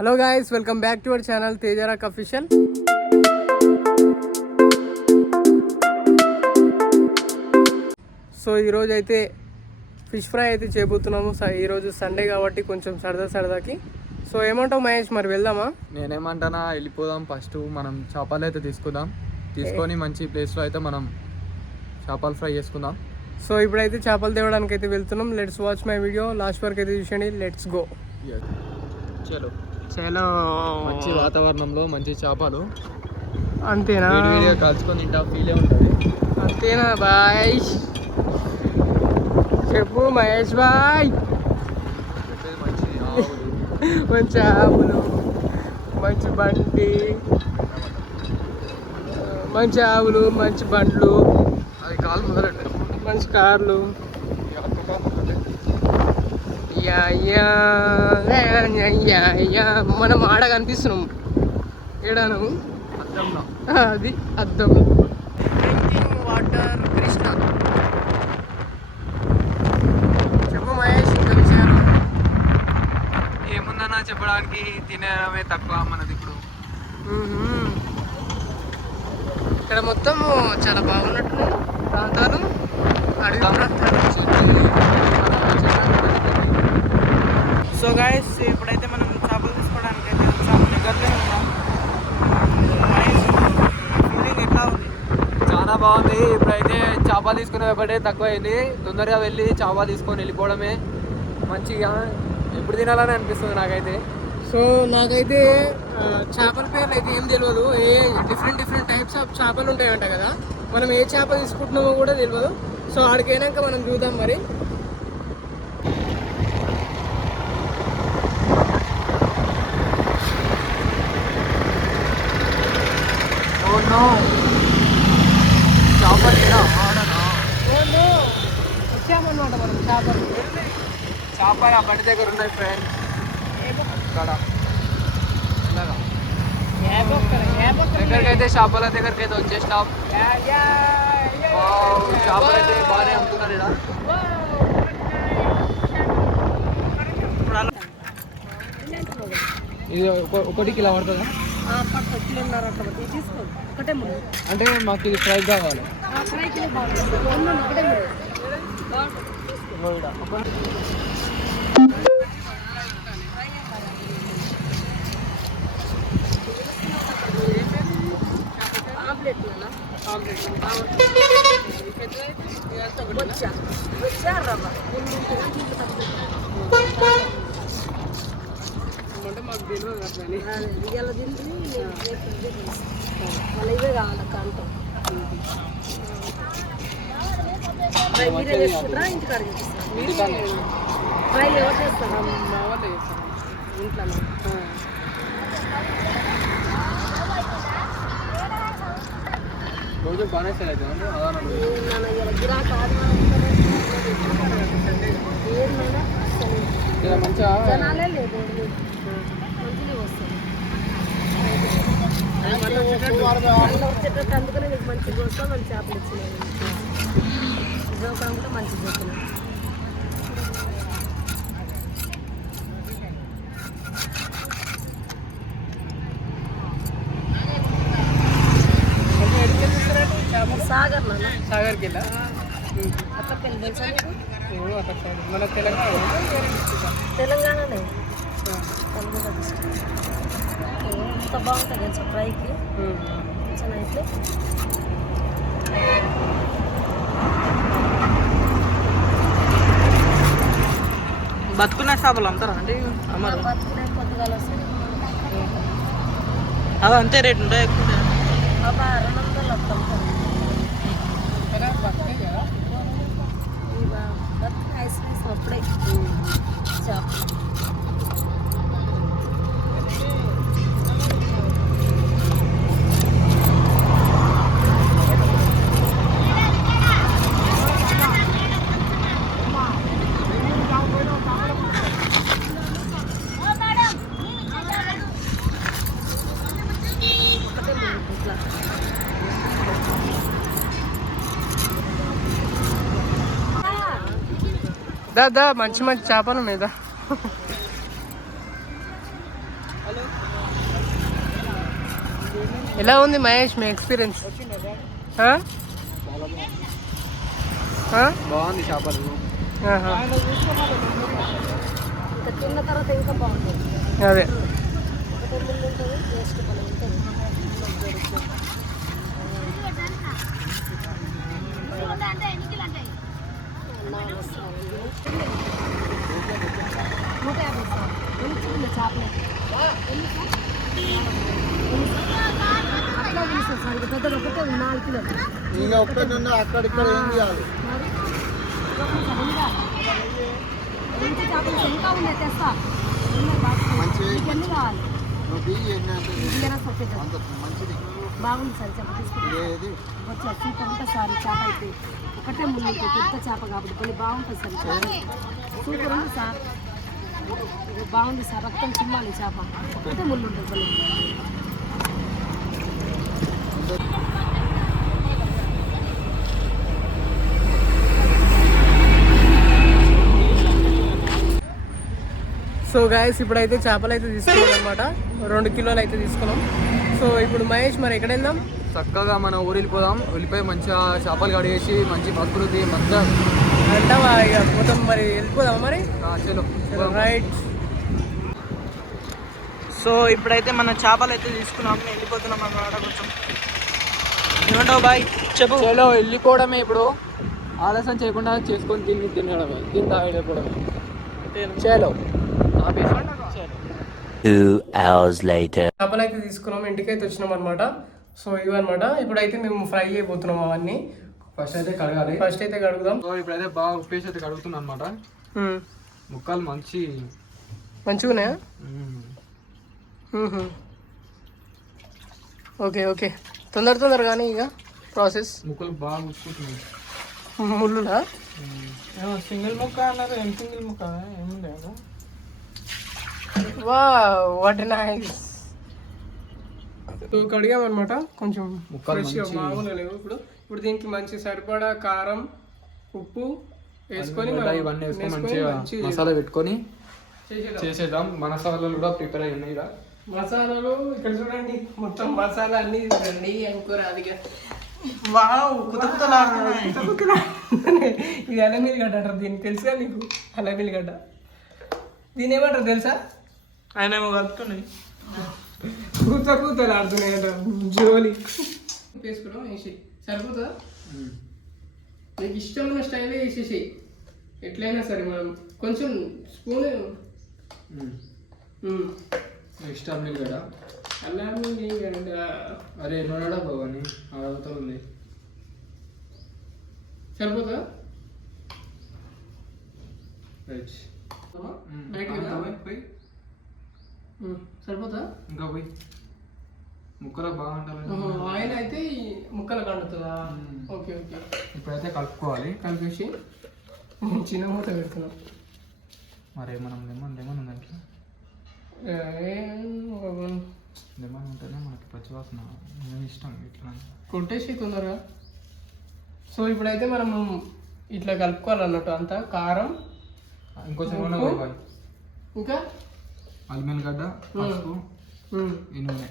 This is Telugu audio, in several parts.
Hello guys, welcome back to our channel Tejarock official. So ఈరోజు అయితే ఫిష్ ఫ్రై అయితే చేయబోతున్నాము. ఈరోజు సండే కాబట్టి కొంచెం సరదాకి. సో ఏమంటావు మహేష్, మరి వెళ్దామా? నేనేమంటానా, వెళ్ళిపోదాం. ఫస్ట్ మనం చేపలు అయితే తీసుకొని మంచి ప్లేస్లో అయితే మనం చేపలు ఫ్రై చేసుకుందాం. సో ఇప్పుడైతే చేపలు తేవడానికి అయితే వెళ్తున్నాం. Let's watch my video, last వరకు అయితే చూసండి. Let's go. చలో చలో. మంచి వాతావరణంలో మంచి చేపలు అంతేనా? వీడియో కాల్చుకొని తింటా ఫీలే ఉంటుంది. అంతేనా బాయ్? చెప్పు మహేష్ బాయ్. మంచి ఆవులు, మంచి బండి, మంచి ఆవులు, మంచి బండ్లు, అది కాలు మొదలండి, మంచి కార్లు. మనం ఆడ కనిపిస్తున్నాం. ఏడాను అద్దంలో అది అద్దం. Drinking water Krishna. చెప్పు మహేష్, ఇంకా విషయాలు ఏముందన్నా చెప్పడానికి, తినడమే తక్కువ మనది ఇప్పుడు. ఇక్కడ మొత్తం చాలా బాగున్నట్టు ప్రాంతాలు, అడవి ప్రాంతాలు. సో గాయస్, ఇప్పుడైతే మనం చేపలు తీసుకోవడానికి అయితే వచ్చాము. దగ్గరలో ఉన్నాం. ఫీలింగ్ ఎట్లా ఉంది? చాలా బాగుంది. ఇప్పుడైతే చేపలు తీసుకునే ఒకటే తక్కువైంది. తొందరగా వెళ్ళి చేపలు తీసుకొని వెళ్ళిపోవడమే మంచిగా. ఎప్పుడు తినాలని అనిపిస్తుంది నాకైతే. సో నాకైతే చేపల పేర్లు అయితే ఏం తెలియదు. డిఫరెంట్ టైప్స్ ఆఫ్ చేపలు ఉంటాయంట కదా. మనం ఏ చేప తీసుకుంటున్నామో కూడా తెలియదు. సో ఆడికైనాక మనం చూద్దాం మరి. వచ్చామన్నమాట మనం చేపలు ఆ బండి దగ్గర ఉన్నాయి ఫ్రెండ్. దగ్గరికి అయితే చేపల దగ్గరికి అయితే వచ్చేసినాం. చేపలు అయితే బాగానే అమ్ముతున్నారు ఇక్కడ. ఇది ఒకటి కిలో పడుతుందా? అంటే మాకు ఇది ఫ్రై కావాలి. అంటే మాకు తెలియదు అట్లని. ఇవే కావాలి కంటే మీరే చేసుకుంటారా? ఇంటికాడ ఫ్రై ఎవరు చేస్తారా? మా వాళ్ళు చేస్తారు ఇంట్లో. రోజు బాగానే సేల్ అవుతుంది. గిరాక మంచిగా జనాలే లేదు, మంచిగా వస్తుంది. వచ్చేటట్టు అందుకనే నీకు మంచిగా వస్తా. మంచి చేపలు ఇచ్చినాయి. జోకడం కూడా మంచిగా చెప్తున్నాయి. సాగర్కి వెళ్ళా. అక్కడికి తెలుసా నీకు? మన తెలంగాణ. తెలంగాణనే ఎంత బాగుంటుంది తెలుసా ఫ్రైకి. కొంచెం అయితే బతుకున్న చేపలు అమ్ముతారా అంటే? బతుకునే పొద్దుగాల వస్తాయి. అవి అంతే రేట్ ఉంటాయి? ఎక్కువ బాబా 200 వస్తాం. బతుకు ఐస్ క్రీమ్స్ అప్పుడే చేప. దా మంచి చేపలు మీద ఎలా ఉంది మహేష్ మీ ఎక్స్పీరియన్స్? బాగుంది చేపలు. ఇంకా తిన్న తర్వాత ఇంకా బాగుంటుంది. అదే ఒకటే ముందు ఉంటుంది, టేస్ట్ భలే ఉంటుంది. చేపలు అట్లా తీస్తారు సార్, ఇంకా పెద్దది ఒకటే 4 కిలోలు. ఇంకా ఒక్కటి అక్కడిక్కడ ఏం చేయాలి? మంచి చేపలు ఇంకా ఉన్నాయి, తెస్తా. ఎన్ని కావాలి? మంచిది బాగుంది సార్, చేప తీసుకుంటే వచ్చా సూపర్ ఉంటుంది సార్. ఈ చేప అయితే ఒకటే ముందు పెద్ద చేప కాబట్టి కొన్ని బాగుంటుంది సార్. సూపర్ ఉంది సార్, బాగుంది సార్. రక్తం చిమ్మాలి చేప, ఒకటే ముళ్ళు ఉంటుంది కొన్ని. సో గాయస్ ఇప్పుడైతే చేపలు అయితే తీసుకున్నాం అనమాట. 2 కిలోలు అయితే తీసుకున్నాం. సో ఇప్పుడు మహేష్ మరి ఎక్కడ వెళ్దాం? చక్కగా మన ఊరు వెళ్ళిపోదాం. వెళ్ళిపోయి మంచిగా చేపలు కడిగేసి మంచి ప్రకృతి మంచిగా అంటావా ఇక మొత్తం మరి వెళ్ళిపోదామా మరి? చలో రైట్. సో ఇప్పుడైతే మన చేపలు అయితే తీసుకున్నాం, వెళ్ళిపోతున్నాం అన్నమాట. కొంచెం ఏమంటావు బాయ్? చెప్పు. చలో వెళ్ళిపోవడమే. ఇప్పుడు ఆలస్యం చేయకుండా చేసుకొని తినడమే, వెళ్ళిపోవడమే. చలో 2 hours later. చేపలు అయితే తీసుకున్నాం, ఇంటికైతే వచ్చినాం అనమాట. సో ఇవన్నమాట. ఇప్పుడైతే మేము ఫ్రై అయిపోతున్నాం అవన్నీ. ఫస్ట్ అయితే కడగాలి. ఫస్ట్ అయితే కడుగుదాం. సో ఇప్పుడైతే బాగా ఉప్పేసి అయితే కడుగుతున్నాం అనమాట. ముక్కలు మంచిగా ఉన్నాయా? ఓకే ఓకే, తొందర కానీ ఇక ప్రాసెస్. ముక్కలు బాగా ఉప్పుతున్నాయి. ముళ్ళులా? సింగిల్ ముక్క అన్నారు. ఏం సింగిల్ ముక్క? ఏముంది? What nice. కడిగామన్నమాట. కొంచెం ఫ్రెష్గా బాగుంది లేవు. ఇప్పుడు దీనికి మంచి సరిపడా కారం, ఉప్పు వేసుకొని ఇవన్నీ వేసుకొని మంచిగా మసాలా పెట్టుకొని చేసేద్దాం. మసాలాలు కూడా ప్రిపేర్ అయ్యి ఉన్నాయి. మసాలాలు ఇక్కడ చూడండి, మొత్తం మసాలా అన్ని రెడీ అనుకోరా. అది వావ్, ఇది అల్లమిల్లి గడ్డ అంటారు దీనికి, తెలుసా నీకు? అల్లమిల్లి గడ్డ దీని ఏమంటారు తెలుసా? ఆయన ఏమో కలుపుకున్నాయి, కూతలు ఆడుతున్నాయి అంటారు. జోలి వేసుకున్నాం, వేసి సరిపోతుందా? నీకు ఇష్టమైన స్టైలే వేసేసి ఎట్లయినా సరే. మనం కొంచెం స్పూన్ ఇష్టం నీళ్ళు కదా. అల్లమిల్లి గడ్డ. అరే ఎన్నోడా బాబని అవతల ఉంది. సరిపోతుందా? సరిపోతా? ఇంకా పోయి ముక్కలకు బాగుంటుంది. ఆయిల్ అయితే ముక్కలు కండుతుందా? Okay okay. ఇప్పుడైతే కలుపుకోవాలి. కలిపేసి చిన్న మూత పెడుతున్నాం. మరి మనం లెమన్ ఉంది అట్లా. లెమన్ ఉంటేనే మనకి పచ్చివాసన ఇష్టం. ఇట్లా కొట్టేసి తొందరగా. సో ఇప్పుడైతే మనం ఇట్లా కలుపుకోవాలన్నట్టు అంతా. కారం, ఇంకొంచెం ఇంకా అల్లం గడ్డ, పసుపు, ఈ నూనె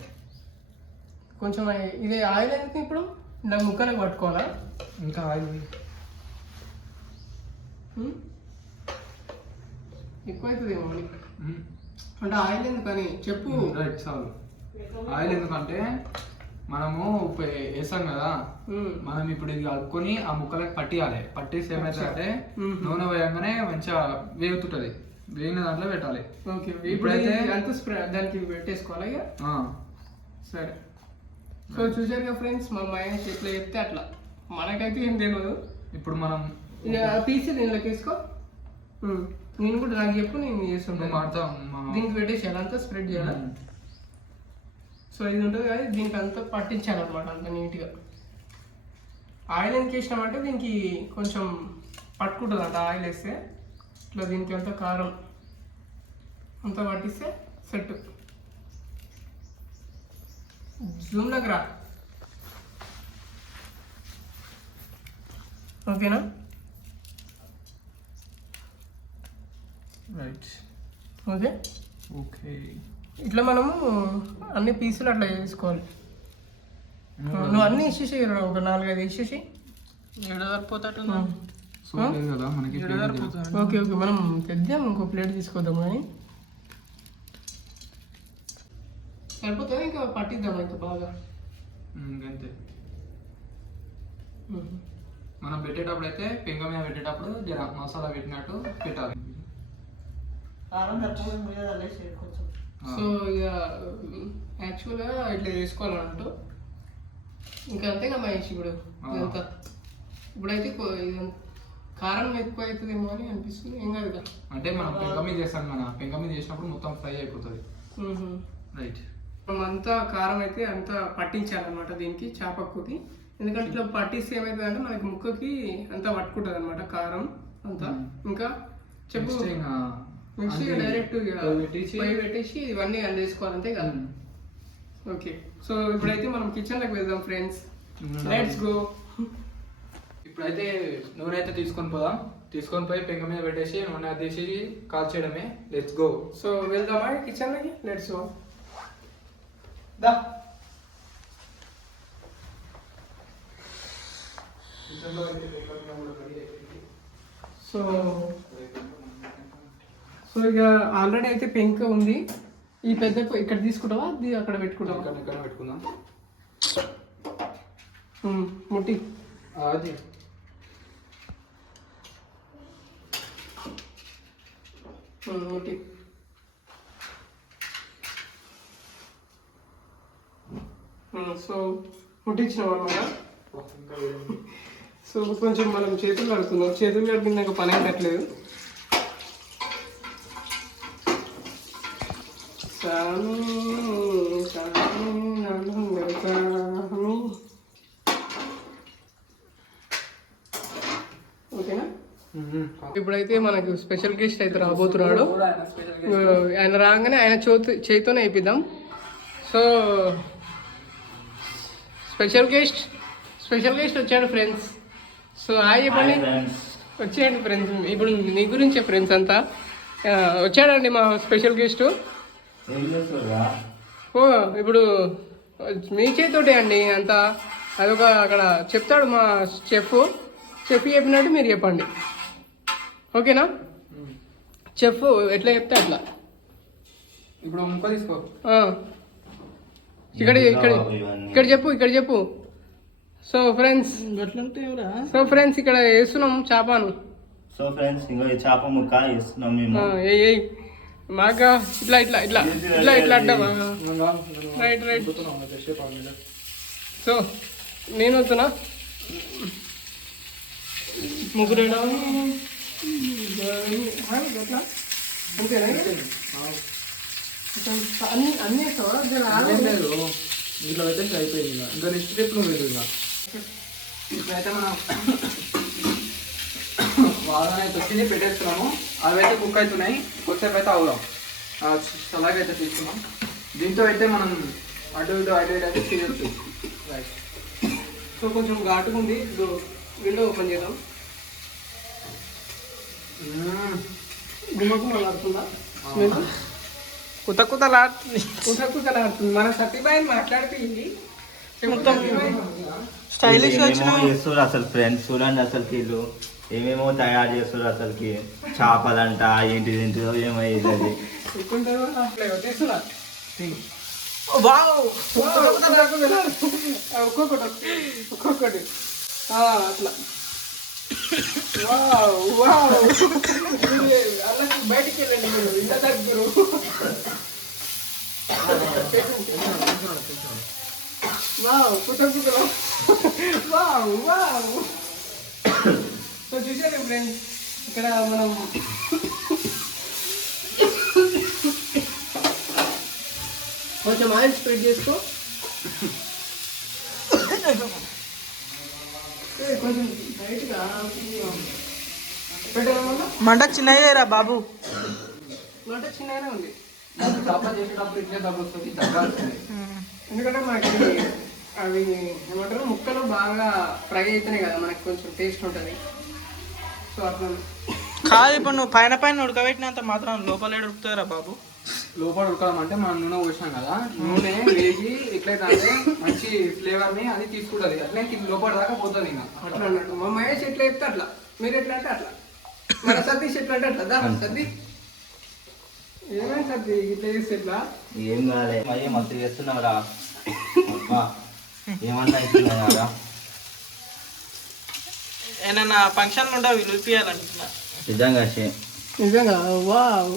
కొంచెం. ఇది ఆయిల్ ఎందుకు ఇప్పుడు? ఇలా ముక్కలకు పట్టుకోవాలా? ఇంకా ఆయిల్ ఎక్కువ అవుతుందేమో అంటే. ఆయిల్ ఎందుకని చెప్పు. రైట్, చాలు. ఆయిల్ ఎందుకంటే మనము వేసాం కదా, మనం ఇప్పుడు ఇది కలుపుకొని ఆ ముక్కలకి పట్టియాలి. పట్టేసి ఏమైతే నూనె వేయగానే మంచిగా వేగుతుంటది. వేగిన దాంట్లో పెట్టాలి. ఓకే. ఇప్పుడైతే అంత దానికి పెట్టేసుకోవాలి ఇక. సరే. సో చూసారుగా ఫ్రెండ్స్, మా మహేష్ ఎట్లా చెప్తే అట్లా. మనకైతే ఏం తెలియదు. ఇప్పుడు మనం తీసి దీనిలోకి వేసుకో. నేను కూడా నాకు చెప్పు, నేను చేస్తుంటాను. దీనికి పెట్టేసేయాలి, అంతా స్ప్రెడ్ చేయాలి. సో ఇది ఉంటుంది కదా, దీనికి అంతా పట్టించాలన్నమాట అంత నీట్గా. ఆయిల్ ఎందుకు వేసినామంటే దీనికి కొంచెం పట్టుకుంటుంది అంట ఆయిల్ వేస్తే. ఇట్లా దీనికి అంతా కారం అంతా పట్టిస్తే సెట్. జూమ్లోకి రా. ఓకేనా? రైట్. Okay okay. ఇట్లా మనము అన్ని పీసులు అట్లా చేసుకోవాలి. నువ్వు అన్ని ఇచ్చేసి ఒక 4-5 ఇచ్చేసి సోప్ లేదు కదా మనకి. ఓకే ఓకే మనం తెద్దాం, ఇంకో ప్లేట్ తీసుకొద్దాం. కానీ సరిపోతుంది, ఇంకా పట్టిద్దాం ఇంకా బాగా. అంతే. మనం పెట్టేటప్పుడు అయితే పెంక మీద పెట్టేటప్పుడు జర మసాలా పెట్టినట్టు పెట్టాలి. సో ఇక యాక్చువల్గా ఇట్లా చేసుకోవాలన్నట్టు. ఇంకా అంతేగా మహేష్ ఇప్పుడు ఇదంతా. ఇప్పుడైతే కారం ఎక్కువ అవుతుందేమో అని అనిపిస్తుంది. ఏం కాదు కదా, అంటే మనం పెంక మీద చేస్తాం కదా, పెంక మీద చేసినప్పుడు మొత్తం ఫ్రై అయిపోతుంది. రైట్. మనం అంతా కారం అయితే అంతా పట్టించాలన్నమాట దీనికి, చేపక్కుకి. ఎందుకంటే ఇట్లా పట్టిస్తే ఏమవుతుంది అంటే మనకి ముక్కకి అంతా పట్టుకుంటుంది అనమాట కారం అంతా. ఇంకా చెప్పు, మిక్సీ డైరెక్ట్ పెట్టేసి ఇవన్నీ అందేసుకోవాలి, అంతే కదా. ఓకే, సో ఇప్పుడైతే మనం కిచెన్లోకి వెళ్దాం ఫ్రెండ్స్. Let's go. ఇప్పుడైతే నూనె అయితే తీసుకొని పోదాం. తీసుకొని పోయి పెంక మీద పెట్టేసి నూనె తీసి కాల్ చేయడమే. Let's go. సో వెళ్దామా కిచెన్లోకి? Let's go. దా. సో సో ఇక ఆల్రెడీ అయితే పెంక ఉంది. ఈ పెద్ద ఇక్కడ తీసుకుంటావా, అది అక్కడ పెట్టుకుంటావా? ఇక్కడ పెట్టుకుందాం. ముట్టి అది ముట్టి. సో ముట్టించినాం అనమాట. సో కొంచెం మనం చేతులు కడుతున్నాం. చేతులు కడిగినాక పని కట్టలేదు. ఓకేనా? ఇప్పుడైతే మనకు స్పెషల్ గెస్ట్ అయితే రాబోతున్నాడు. ఆయన రాగానే ఆయన చేతితోనే అయిపోద్దాం. సో స్పెషల్ గెస్ట్ వచ్చాడు ఫ్రెండ్స్. సో హాయ్ చెప్పండి. వచ్చేయండి ఫ్రెండ్స్. ఇప్పుడు మీ గురించే ఫ్రెండ్స్ అంతా. వచ్చాడండి మా స్పెషల్ గెస్ట్. ఓ ఇప్పుడు మీ చేతితోటే అండి అంతా. అదొక అక్కడ చెప్తాడు మా చెఫ్ చెప్పినట్టు మీరు చెప్పండి, ఓకేనా? చెఫ్ ఎట్లా చెప్తే అట్లా. ఇప్పుడు ముక్క తీసుకో. ఇక్కడ చెప్పు. సో ఫ్రెండ్స్ ఇక్కడ వేస్తున్నాం చేపను. సో ఫ్రెండ్స్ ఇంకా చేప ముక్క వేస్తున్నాం మేము. మాగా ఇట్లా అడ్డామా? రైట్. సో నేను వస్తున్నా. ముగ్గురు అంతేనా? అన్నీ లేదు, ఇట్లా పెట్టేసి అయిపోయింది. ఇంకా నెక్స్ట్ స్టెప్ నువ్వు లేదు. ఇప్పుడైతే మనం వాళ్ళని అయితే వచ్చి పెట్టేస్తున్నాము. అవి అయితే కుక్ అవుతున్నాయి. కొద్దిసేపు అయితే అవుదాం. అలాగే అయితే తీసుకున్నాం. దీంతో అయితే మనం అటు ఇటు అయితే చేయొచ్చు. రైట్. సో కొంచెం ఘాటుగా ఉంది. విండో ఓపెన్ చేద్దాం. గుమ్మకుమలాడుతుందా? కుతకుతలాడుతుంది. మన సత్యబాయిని మాట్లాడిపోయింది. స్టైలిష్ చేస్తారు అసలు ఫ్రెండ్స్. చూడండి అసలు వీళ్ళు ఏమేమో తయారు చేస్తారు అసలుకి. చేపలంట ఏంటిదో ఏమయ్యేది. ఒక్కొక్కటి అట్లా అలాగే బయటికి వెళ్ళండి మీరు. ఇంత దగ్గర చూసారు ఫ్రెండ్స్, ఇక్కడ మనం కొంచెం ఆయిల్ స్ప్రెడ్ చేసుకో. కొంచెం బయటగా పెట్టాలన్నా మంట చిన్నయ్యారా బాబు? మంట చిన్నగానే ఉంది. చేప చేసేటప్పుడు ఇట్లే తగ్గుతుంది, తగ్గాల్సింది. ఎందుకంటే మనకి అవి ఏమంటారు ముక్కలు బాగా ఫ్రై అవుతున్నాయి కదా, మనకి కొంచెం టేస్ట్ ఉంటుంది. సో అట్లా కాదు, ఇప్పుడు నువ్వు పైన ఉడకబెట్టినంత మాత్రం లోపల ఉడుకుతారా బాబు? లోపల ఉడకడం అంటే మనం నూనె పోసినాం కదా, నూనె వేగి ఎట్లయితే అంటే మంచి ఫ్లేవర్ ని అది తీసుకుంటది, అట్లే లోపల దాకా పోతుంది. ఇంకా అట్లా అన్నట్టు మా మహేష్ ఎట్లా చెప్తే అట్లా, మీరు ఎట్లా అంటే అట్లా, మన సతీష్ ఎట్లా అంటే అట్లా. దా సతీష్ ఏమైంది సతీష్ ఇట్లా చేస్తే ఎట్లా? ఏం కాలే అయ్యే మస్తు చేస్తున్నావురా, ఏమన్నా అవుతున్నారా? ఏమన్నా ఫంక్షన్లు ఉంటా పిలిపియాలంటున్నా నిజంగా నిజంగా వావ్.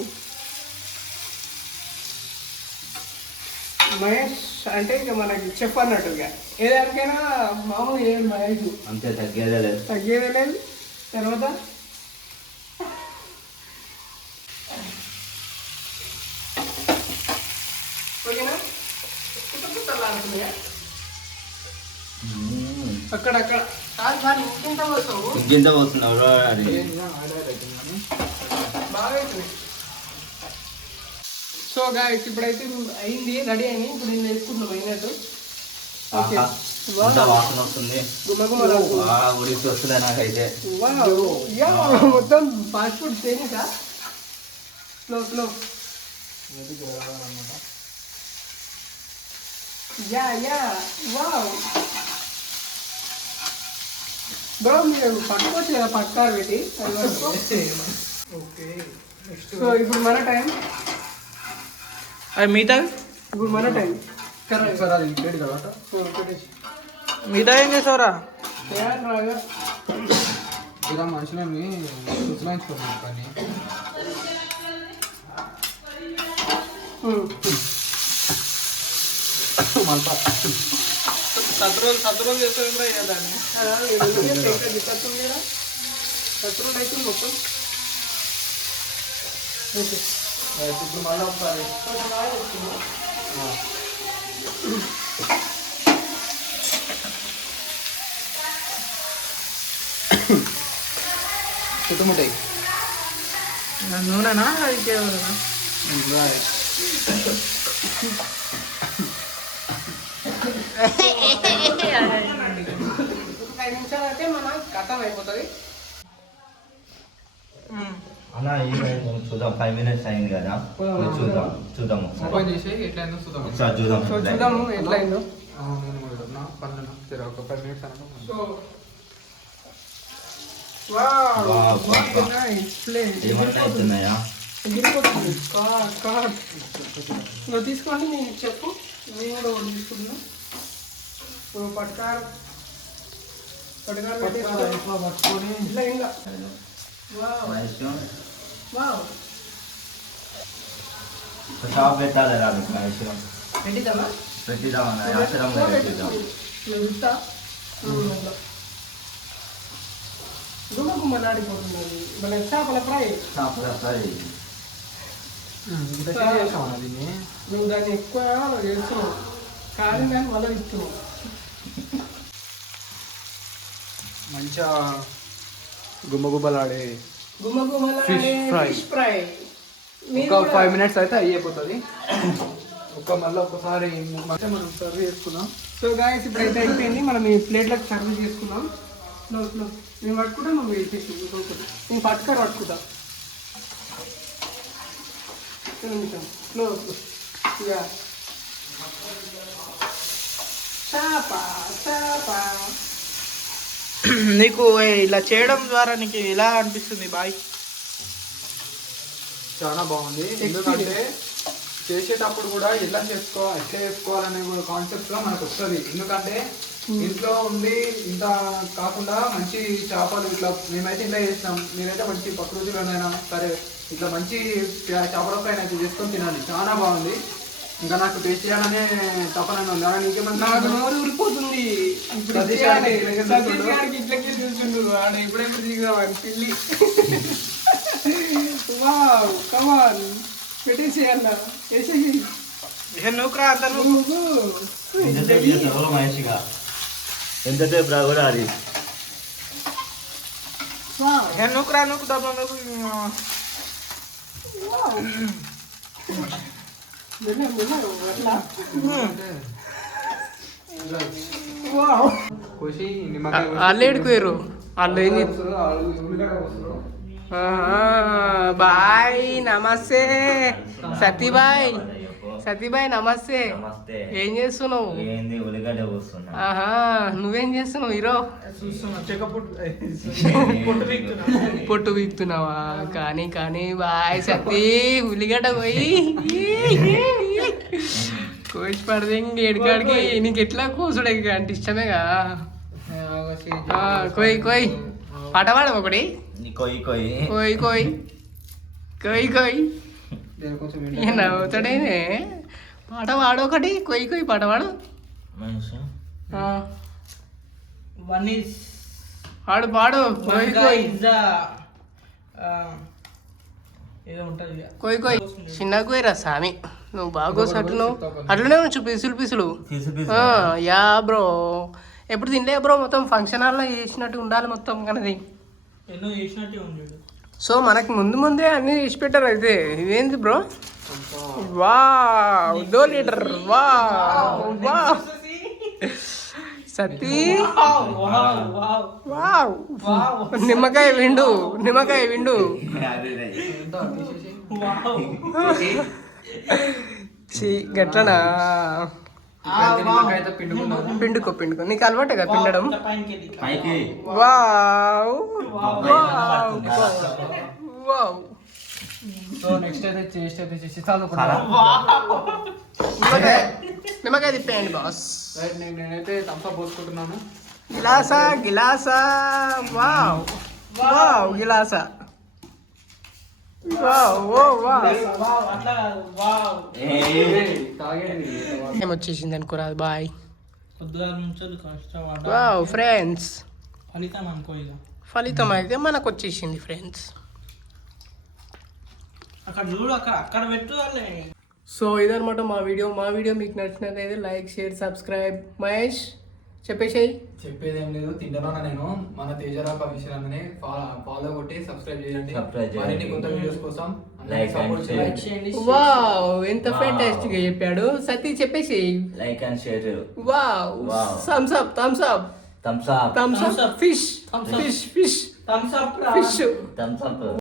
మహేష్ అంటే ఇక మనకి చెఫ్ అన్నట్టుగా ఏదానికైనా మామూలు ఏం మహేష్ అంతే, తగ్గేదే లేదు. తగ్గేదే లేదు. తర్వాత ఓకేనా, అక్కడక్కడ ఇంత పోతావు ఇంకెంత పోతున్నావు అది? బాగా అవుతుంది. సో గాయస్ ఇప్పుడైతే అయింది, రెడీ అయింది. ఇప్పుడు నేను వేసుకుంటున్నాం అయినట్టు. ఆహా, ఎంత వాసన వస్తుంది, ఉడికి వస్తుంది నాకైతే. మొత్తం ఫాస్ట్ ఫుడ్ తేనికా slow slow. Yeah yeah wow bro, మీరు పట్టుకోవచ్చు కదా, పట్టారు పెట్టి. ఓకే, సో ఇప్పుడు మన టైం, అది మిగతా ఇప్పుడు మన టైం. ఒకసారి అది ప్లేట్ కదా మిగతా ఏం చేసావురా? రాగా ఇలా మనుషులని సుసలాయించుకోవాలి కానీ మళ్ళా సత్రోలు చేస్తావు దాన్ని. శత్రువులు అయితే మొత్తం ఇప్పుడు మళ్ళీ ఒకసారి చుట్టుముట్టాయి. నూనెనా ఇంకేమన్నా? ఒక 5 నిమిషాలు అయితే మన కథం అయిపోతుంది. అన్న చూద్దాం, 5 minutes అయింది కదా, చూద్దాం ఓపెన్ చేసి ఎట్లా అయిందో చూద్దాం. ఒకసారి చూద్దాం. సో చూద్దాము ఎట్లా అయిందో. పన్నెండు ఒక 5 minutes అన్న. So wow, Wow, what a wow. nice place. ఏమన్నా అవుతున్నాయా? గిరిపోతుంది. నువ్వు తీసుకోండి, నేను చెప్పు, నేను కూడా ఒకటి తీసుకుంటున్నా. సో పట్టుకారు పట్టుకొని ఇట్లా ఇంకా వావ్ షాప్ పెట్టాలి రా మీకు మహేష్, పెట్టిద్దామా? పెట్టిద్దామన్నా ఆశ్రమంలో పెట్టిద్దాం. నువ్వు ఇస్తా గుమ్మగుమ్మలాడిపోతున్నది మన చేపల ఫ్రై. చేపల ఫ్రై దీన్ని నువ్వు దాన్ని ఎక్కువ చేస్తున్నావు, కానీ దాన్ని మళ్ళీ ఇస్తున్నావు. మంచిగా గుమ్మగుబ్బలాడే గుమ్మగుమ్మలాడే fry. Fish fry. ఒక 5 minutes అయితే అయిపోతుంది. మళ్ళీ ఒకసారి మనం సర్వ్ చేసుకున్నాం. సో గాయస్ ఇప్పుడైతే అయిపోయింది, మనం ఈ ప్లేట్లకు సర్వ్ చేసుకున్నాం. స్లో స్లో నేను పట్టుకుంటా, నువ్వు వేసేసి నేను పట్టుకుంటా. నిమిషం స్లో ఇక చేప చేప. నీకు ఇలా చేయడం ద్వారా నీకు ఎలా అనిపిస్తుంది బాయ్? చాలా బాగుంది, ఎందుకంటే చేసేటప్పుడు కూడా ఎట్లా చేసుకోవాలనే కూడా కాన్సెప్ట్ లో మనకు వస్తుంది. ఎందుకంటే ఇంట్లో ఉండి ఇంత కాకుండా మంచి చేపలు ఇట్లా మేమైతే ఇంట్లో చేసినాం, మీరైతే మంచి ప్రకృతిలోనైనా సరే ఇట్లా మంచి చేపల ఫ్రై అయితే చేసుకొని తినాలి. చాలా బాగుంది. ఇంకా నాకు టేస్ట్ చేయాలనే తపన ఉంది. నీకేమన్నా నాకు నోరు ఊరిపోతుంది. ఇప్పుడు సతీష్ చేయాలి. గారికి సతీష్ గారికి ఇట్లకి చూస్తుండ్రు, ఆడ ఎప్పుడెప్పుడు దిగుదామని పిల్లి. వావ్ కమాన్, పెట్టేసి అన్న వేసేసి నువ్వురా అంత నువ్వు ఎంతసేపు చేస్తావు మహేష్గా? ఎంతసేపు రా కూడా అది? నువ్వురా నువ్వు డబ్బా నువ్వు. కోసి నిమ్మకాయ వాళ్ళు ఏడుకోరు, వాళ్ళు ఏం ఉల్లిగడ్డ కోస్తారు. బాయ్ నమస్తే సతీబాయ్. సతీబాయ్ నమస్తే. నమస్తే. ఏం చేస్తున్నావు? ఏంది ఉల్లిగడ్డ కూస్తున్నా. ఆహా, నువ్వేం చేస్తున్నావు హీరో? పొట్టు వీక్తున్నావా? కానీ కానీ బాయ్ సతీ, ఉల్లిగడ్డ పోయి కోసి పడితే ఇంకేడికాడికి నీకు ఎట్లా కోసుడే అంటే ఇష్టమేగా. కొయ్ కొయ్ పాట పాడు ఒకటి. కొయ్యి కొయ్యి కొయ్ కొయ్ కొయ్ కొయ్ నవ్వుతాడేనే. పాట పాడు ఒకటి, కొయ్ కొయ్ పాట పాడు. మనిషి One is పాడు పాడు. కొయ్ one guy కొయ్ is the ఏదో ఉంటుంది ఇక. కొయ్ కొయ్. చిన్న కొయ్యరా స్వామి, నువ్వు బాగా కోసి అట్లున్నావు. అట్లనే ఉంచు పిసులు పిసులు. పిసు పిసు. యా బ్రో, ఎప్పుడు తినలే బ్రో. మొత్తం ఫంక్షన్ హాల్లో చేసినట్టు ఉండాలి మొత్తం కనది. ఎన్నో చేసినట్టే ఉండేది. సో మనకి ముందు ముందే అన్ని చేసి పెట్టారు. అయితే ఇదేంటి బ్రో? Wow, 2 litre. వావ్ సతీ, వావ్. నిమ్మకాయ విండు, నిమ్మకాయ విండు. గట్లనా? పిండుకో పిండుకో, నీకు అలవాటే కదా పిండడం. పైకి wow wow wow. So next అయితే చేసి చదువుకుంటా. నిమ్మకాయ తిప్పేయండి బాస్. రైట్, నేనైతే థమ్స్ అప్ పోసుకుంటున్నాను. గిలాసా గిలాసా. వావ్ వావ్ గిలాసా. వావ్ ఓ వావ్. అట్లా వావ్. ఏమొచ్చేసింది అనుకోరా. బాయ్. పొద్దుగాల నుంచి కష్టపడ్డా. వావ్ ఫ్రెండ్స్, ఫలితం అనుకో ఇక. ఫలితం అయితే మనకు వచ్చేసింది ఫ్రెండ్స్. అక్కడ చూడు, అక్కడ అక్కడ పెట్టు వాళ్ళే. సో ఇదనమాట మా వీడియో మీకు నచ్చినట్లయితే లైక్, షేర్, సబ్స్క్రైబ్. మహేష్ చెప్పేసేయి. చెప్పేది ఏం లేదు, తింటున్నాను నేను. మన తేజరాక విషయాన్ని ఫాలో కొట్టి సబ్స్క్రైబ్ చేయండి. మరిన్ని కొత్త వీడియోస్ కోసం Like and share. వావ్, ఎంత ఫెంటాస్టిక్ గా చెప్పాడు. సతీ చెప్పేసేయి. Like and share. Wow, Thums Up Thums Up Thums Up. Thums Up. Fish fish fish Thums Up fish. Thums up.